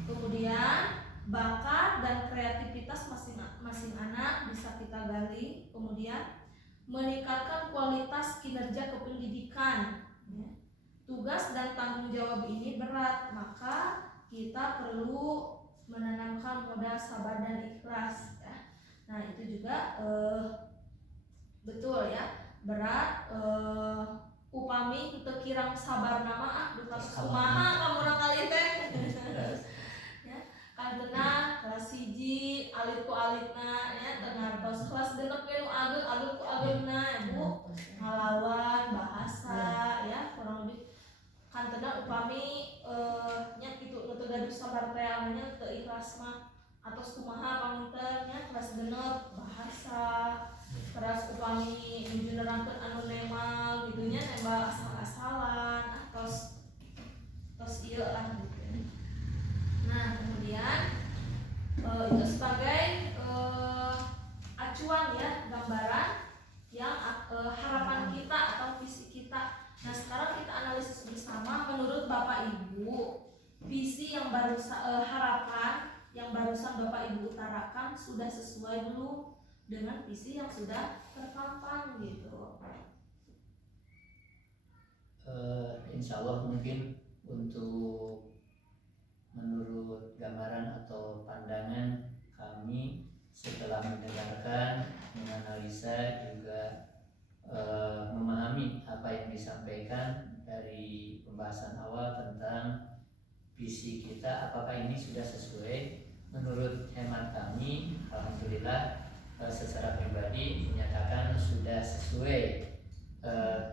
Kemudian bakat dan kreativitas masing-masing anak bisa kita gali. Kemudian meningkatkan kualitas kinerja kependidikan ya. Tugas dan tanggung jawab ini berat, maka kita perlu menanamkan modal sabar dan ikhlas ya. Nah, itu juga betul ya, berat. Upami teu kirang sabar nama duka kumaha kamu kali teh ya, kantena kelas 1 alit ku alitna ya, tengah tos kelas 6 nu ageng ku ageungna ya Bu, ngalawan bahasa ya, kurang lebih kantena upami nya kitu nu teu gaduh sabar teh nya teu ikhlas mah atos kumaha panginten nya kelas 6 bahasa keras upami nuju nerangkeun anu nemal gitu nya, nembal asal-asalan tos ieu lah gitu. Nah, kemudian itu sebagai acuan ya, gambaran yang harapan kita atau visi kita. Nah, sekarang kita analisis bersama, menurut Bapak Ibu, visi yang harapan yang barusan Bapak Ibu utarakan sudah sesuai belum dengan visi yang sudah terpampang gitu? Insya Allah mungkin untuk menurut gambaran atau pandangan kami setelah mendengarkan, menganalisa juga memahami disampaikan dari pembahasan awal tentang visi kita, apakah ini sudah sesuai? Menurut hemat kami, alhamdulillah secara pribadi menyatakan sudah sesuai.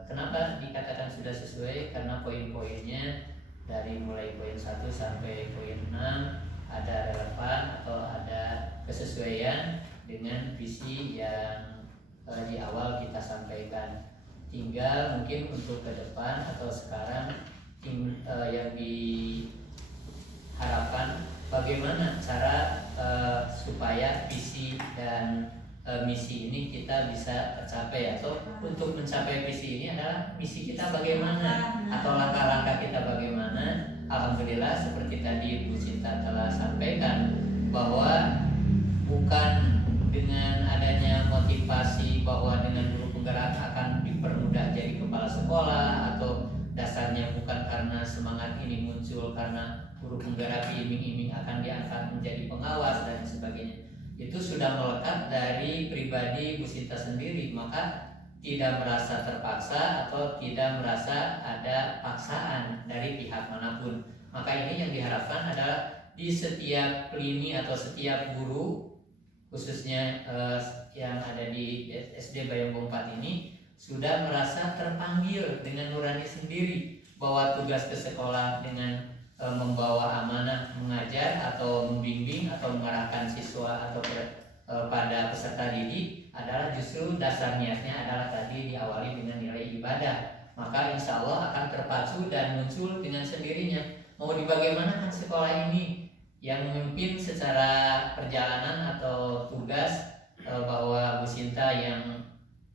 Kenapa dikatakan sudah sesuai? Karena poin-poinnya dari mulai poin 1 sampai poin 6 ada relevan atau ada kesesuaian dengan visi yang di awal kita sampaikan. Tinggal mungkin untuk ke depan atau sekarang yang diharapkan bagaimana cara supaya visi dan misi ini kita bisa tercapai, atau untuk mencapai visi ini adalah misi kita bagaimana atau langkah-langkah kita bagaimana. Alhamdulillah seperti tadi Bu Sinta telah sampaikan bahwa bukan dengan adanya motivasi bahwa dengan guru penggerak akan dipermudah jadi kepala sekolah, atau dasarnya bukan karena semangat ini muncul karena guru penggerak iming-iming akan diangkat menjadi pengawas dan sebagainya. Itu sudah melekat dari pribadi Bu Sinta sendiri, maka tidak merasa terpaksa atau tidak merasa ada paksaan dari pihak manapun. Maka ini yang diharapkan adalah di setiap lini atau setiap guru, khususnya yang ada di SD Bayambong 4 ini, sudah merasa terpanggil dengan nurani sendiri bahwa tugas ke sekolah dengan membawa amanah mengajar atau membimbing atau mengarahkan siswa atau pada peserta didik adalah justru dasar niatnya adalah tadi diawali dengan nilai ibadah. Maka insya Allah akan terpacu dan muncul dengan sendirinya. Mau dibagaimanakan sekolah ini, yang memimpin secara perjalanan atau tugas bahwa Bu Sinta yang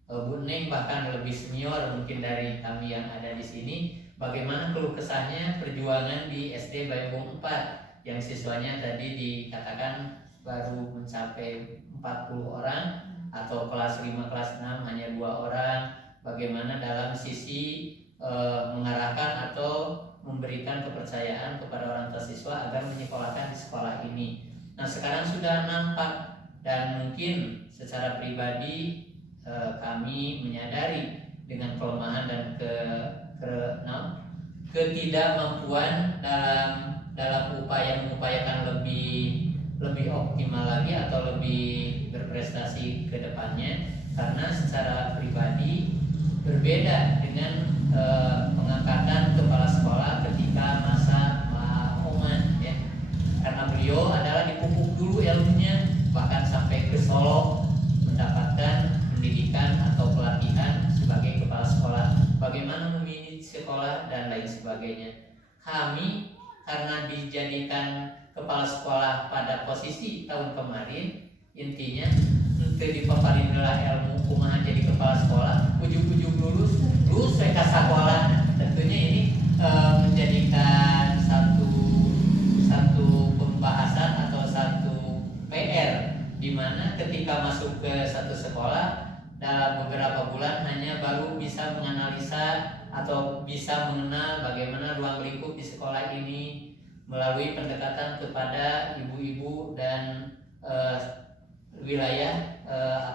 Bu Neng bahkan lebih senior mungkin dari kami yang ada di sini. Bagaimana keluh kesahnya perjuangan di SD Bayambong 4 yang siswanya tadi dikatakan baru mencapai 40 orang, atau kelas 5, kelas 6 hanya 2 orang. Bagaimana dalam sisi mengarahkan atau memberikan kepercayaan kepada orang tua siswa agar menyekolahkan di sekolah ini. Nah sekarang sudah nampak, dan mungkin secara pribadi kami menyadari dengan kelemahan dan ketidakmampuan dalam upaya mengupayakan lebih optimal lagi atau lebih berprestasi ke depannya, karena secara pribadi berbeda dengan pengangkatan kepala sekolah ketika masa Oman ya. Karena beliau adalah dipupuk dulu ilmunya, bahkan sampai ke Solo mendapatkan pendidikan atau pelatihan sebagai kepala sekolah, bagaimana memilih sekolah dan lain sebagainya. Kami karena dijadikan kepala sekolah pada posisi tahun kemarin, intinya untuk dipaparinlah ilmu kumaha jadi kepala sekolah, ujung-ujung lulus saya ke sekolah. Tentunya ini menjadikan satu pembahasan atau satu PR, di mana ketika masuk ke satu sekolah dalam beberapa bulan hanya baru bisa menganalisa atau bisa mengenal bagaimana ruang lingkup di sekolah ini melalui pendekatan kepada ibu-ibu dan wilayah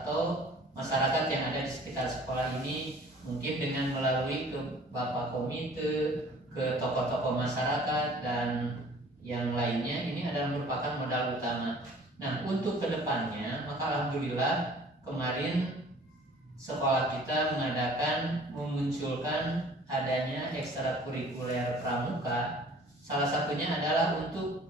atau masyarakat yang ada di sekitar sekolah ini, mungkin dengan melalui ke bapak komite, ke tokoh-tokoh masyarakat dan yang lainnya. Ini adalah merupakan modal utama. Nah untuk kedepannya, maka alhamdulillah kemarin sekolah kita memunculkan adanya ekstrakurikuler pramuka. Salah satunya adalah untuk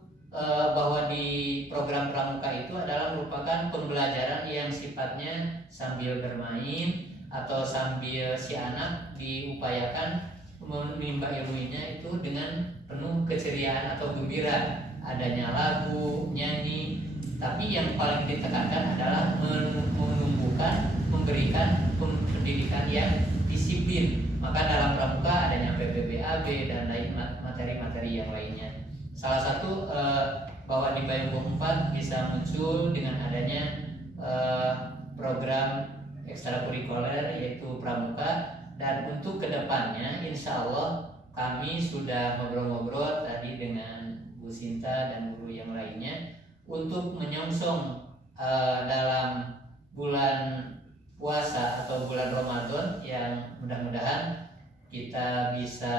bahwa di program pramuka itu adalah merupakan pembelajaran yang sifatnya sambil bermain atau sambil si anak diupayakan menimba ilmunya itu dengan penuh keceriaan atau gembira, adanya lagu, nyanyi. Tapi yang paling ditekankan adalah menumbuhkan, memberikan pendidikan yang disiplin. Maka dalam pramuka adanya PPBAB dan lain materi-materi yang lainnya. Salah satu bahwa di Bayambong 4 bisa muncul dengan adanya program ekstrakurikuler yaitu pramuka. Dan untuk kedepannya insya Allah kami sudah ngobrol-ngobrol tadi dengan Bu Sinta dan guru yang lainnya untuk menyongsong dalam bulan puasa atau bulan Ramadan yang mudah-mudahan kita bisa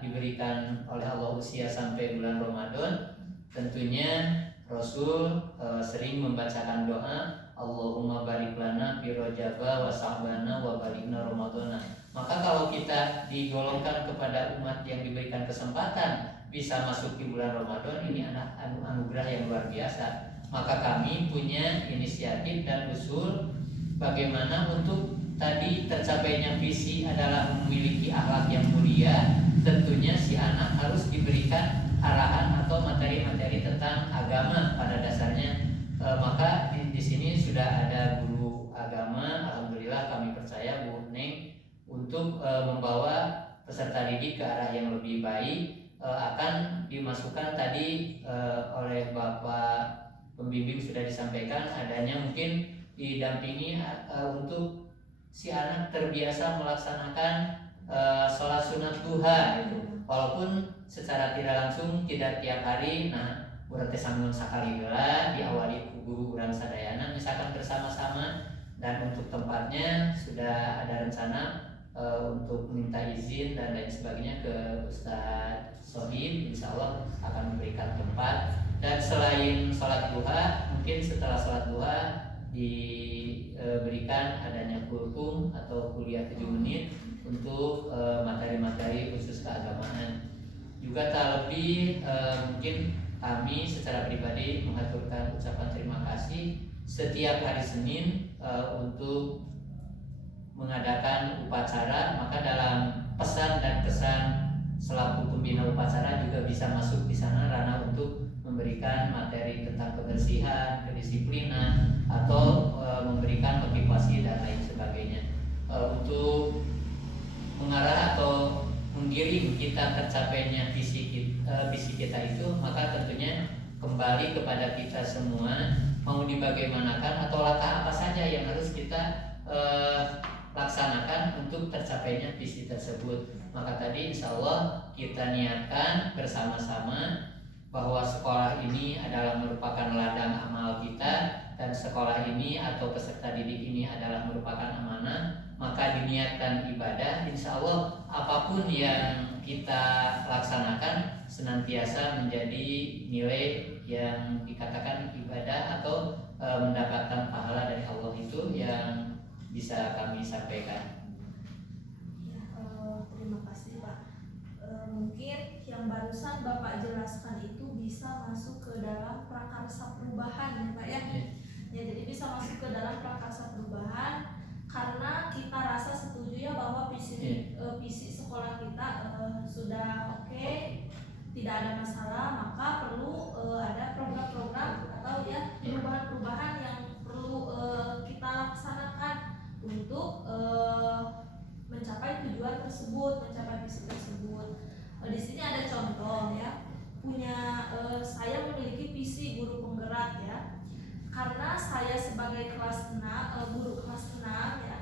diberikan oleh Allah usia sampai bulan Ramadan, tentunya Rasul sering membacakan doa Allahumma barik lana fi Rajaba wa Sa'bana wa balikna Ramadana. Maka kalau kita digolongkan kepada umat yang diberikan kesempatan bisa masuk di bulan Ramadan, ini anugerah yang luar biasa. Maka kami punya inisiatif dan usul bagaimana untuk tadi tercapainya visi adalah memiliki akhlak yang mulia. Tentunya si anak harus diberikan arahan atau materi-materi tentang agama pada dasarnya. Maka di sini sudah ada guru agama, alhamdulillah kami percaya Bu Neng untuk membawa peserta didik ke arah yang lebih baik. Akan dimasukkan tadi oleh Bapak pembimbing sudah disampaikan adanya mungkin didampingi untuk si anak terbiasa melaksanakan sholat sunat duha gitu. Walaupun secara tidak langsung tidak tiap hari. Nah, urang teh samun sakali heula diawali ku guru urang sadayana misalkan bersama-sama, dan untuk tempatnya sudah ada rencana untuk minta izin dan lain sebagainya ke Ustadz Sohib. Insya Allah akan memberikan tempat. Dan selain sholat duha, mungkin setelah sholat duha diberikan adanya kultum atau kuliah 7 menit untuk materi-materi khusus keagamaan. Juga tak lebih mungkin kami secara pribadi mengaturkan ucapan terima kasih setiap hari Senin untuk mengadakan upacara. Maka dalam pesan dan kesan selaku pembina upacara juga bisa masuk di sana ranah untuk memberikan materi tentang kebersihan, kedisiplinan, atau memberikan motivasi dan lain sebagainya untuk mengarah atau menggiring kita tercapainya visi kita itu. Maka tentunya kembali kepada kita semua, mau dibagaimanakan atau langkah apa saja yang harus kita laksanakan untuk tercapainya visi tersebut. Maka tadi insya Allah kita niatkan bersama-sama bahwa sekolah ini adalah merupakan ladang amal kita, dan sekolah ini atau peserta didik ini adalah merupakan amanah. Maka diniatkan ibadah, insya Allah apapun yang kita laksanakan senantiasa menjadi nilai yang dikatakan ibadah atau mendapatkan pahala dari Allah, itu yang bisa kami sampaikan. Ya, terima kasih Pak. Mungkin yang barusan Bapak jelaskan itu bisa masuk ke dalam prakarsa perubahan ya Pak ya. Ya, jadi bisa masuk ke dalam prakarsa perubahan karena kita rasa setuju ya bahwa visi sekolah kita sudah oke, tidak ada masalah. Maka perlu ada program-program atau ya perubahan-perubahan yang perlu kita laksanakan untuk mencapai tujuan tersebut, mencapai visi tersebut. Di sini ada contoh ya, saya memiliki visi guru penggerak ya, karena saya sebagai guru kelas 6 ya,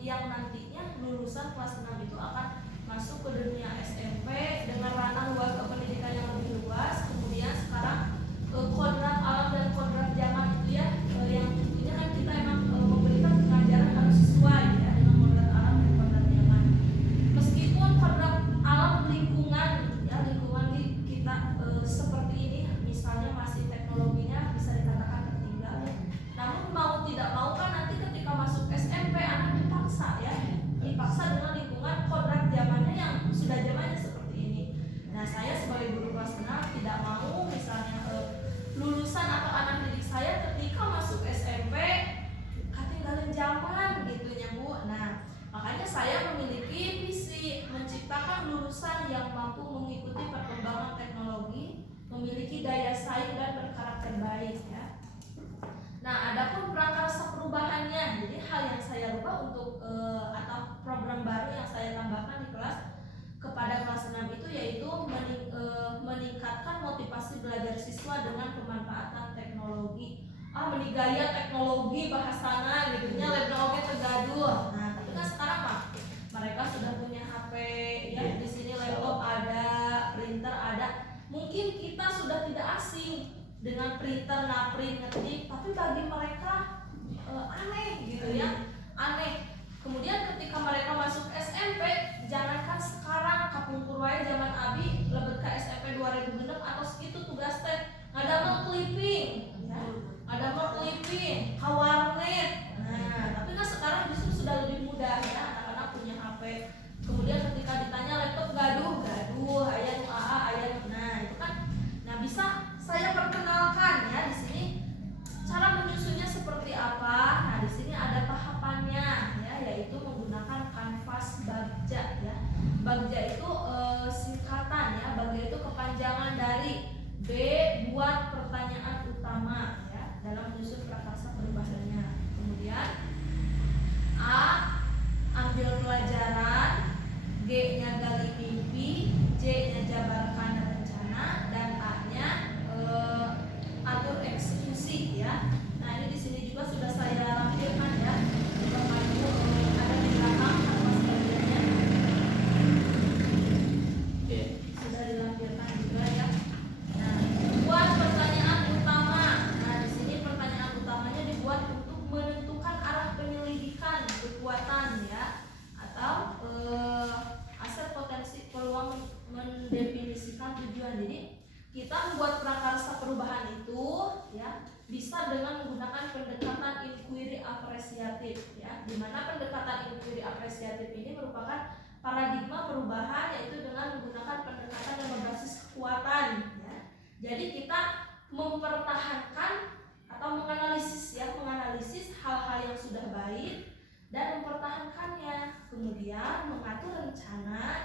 yang nantinya lulusan kelas 6 itu akan masuk ke dunia SMP dengan ranah luas pendidikan yang lebih luas. Kemudian sekarang kodrat alam dan kodrat zaman itu ya, yang tentunya kan kita emang memberikan pengajaran harus sesuai ya dengan kodrat alam dan kodrat zaman. Meskipun kodrat alam lingkungan kita seperti ini, misalnya masih teknologinya bisa dikatakan tertinggal. Namun mau tidak mau kan nanti ketika masuk SMP anak dipaksa dengan lingkungan kodrat zamannya yang sudah zamannya seperti ini. Nah, saya sebagai guru kelas 6 tidak mau misalnya lulusan atau anak didik saya ketika masuk SMP ketinggalan zaman gitunya Bu. Nah, makanya saya memiliki visi menciptakan lulusan yang mampu mengikuti perkembangan teknologi, memiliki daya saing dan berkarakter baik ya. Nah, adapun prakarsa perubahannya, jadi hal yang saya rubah untuk atau program baru yang saya tambahkan di kelas kepada kelas 6 itu yaitu meningkatkan motivasi belajar siswa dengan pemanfaatan teknologi. Menigaya teknologi bahasana gitunya, teknologi tergaduh. Nah, tapi kan sekarang Pak, mereka sudah punya HP ya, di sini laptop ada, printer ada. Mungkin kita sudah tidak asing dengan printer, print, ngetik, tapi bagi mereka aneh gitu ya, aneh. Kemudian ketika mereka masuk SMP, jangankan sekarang Bagja itu singkatan ya. Bagja itu kepanjangan dari B. Buat pertanyaan utama ya dalam menyusun prakarsa perubahannya. Kemudian A. Ambil pelajaran, G-nya gali mimpi, J-nya jabarkan rencana, dan A-nya atur eksekusi ya. Nah ini di sini juga sudah saya lampirkan ya. Bapak Ibu ada di belakang apa sekaliannya Oke. sudah dilampirkan juga ya. Nah buat pertanyaan utama. Nah di sini pertanyaan utamanya dibuat untuk menentukan arah penyelidikan kekuatan ya atau aset potensi peluang mendefinisikan tujuan. Jadi kita membuat prakarsa perubahan itu ya bisa dengan menggunakan pendekatan inquiry apresiatif ya, di mana pendekatan inquiry apresiatif ini merupakan paradigma perubahan yaitu dengan menggunakan pendekatan yang berbasis kekuatan ya. Jadi kita mempertahankan atau menganalisis hal-hal yang sudah baik dan mempertahankannya, kemudian mengatur rencana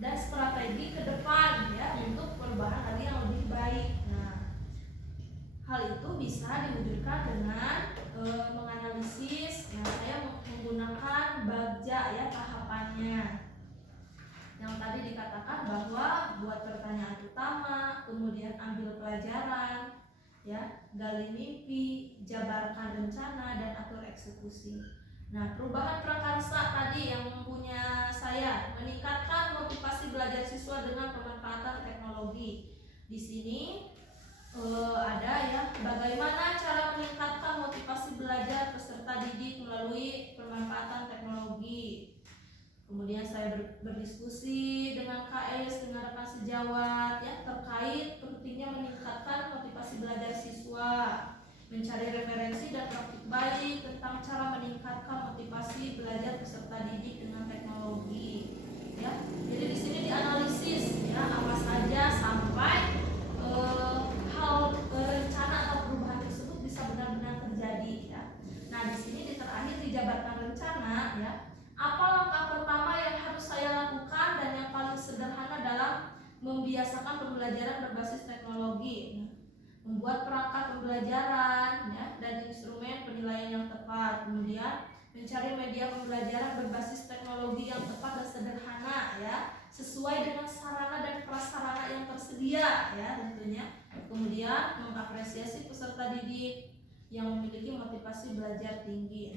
dan strategi ke depan ya untuk perubahan lagi yang lebih baik. Nah, hal itu bisa diwujudkan dengan menganalisis. Nah, saya menggunakan Bagja ya tahapannya. Yang tadi dikatakan bahwa buat pertanyaan utama, kemudian ambil pelajaran, ya, gali mimpi, jabarkan rencana, dan atur eksekusi. Nah, perubahan prakarsa tadi yang punya saya meningkatkan motivasi belajar siswa dengan pemanfaatan teknologi. Di sini ada ya bagaimana cara meningkatkan motivasi belajar peserta didik melalui pemanfaatan teknologi. Kemudian saya berdiskusi dengan KS, dengan rekan sejawat ya terkait pentingnya meningkatkan motivasi belajar siswa, mencari referensi dan praktik baik tentang cara meningkatkan motivasi belajar peserta didik dengan teknologi. Ya, jadi di sini dianalisis ya apa saja sampai hal rencana atau perubahan tersebut bisa benar-benar terjadi ya. Nah di sini terakhir dijabarkan rencana ya. Apa langkah pertama yang harus saya lakukan dan yang paling sederhana dalam membiasakan pembelajaran berbasis teknologi? Membuat perangkat pembelajaran ya, dan instrumen penilaian yang tepat. Kemudian mencari media pembelajaran berbasis teknologi yang tepat dan sederhana ya, sesuai dengan sarana dan prasarana yang tersedia ya tentunya. Kemudian mengapresiasi peserta didik yang memiliki motivasi belajar tinggi.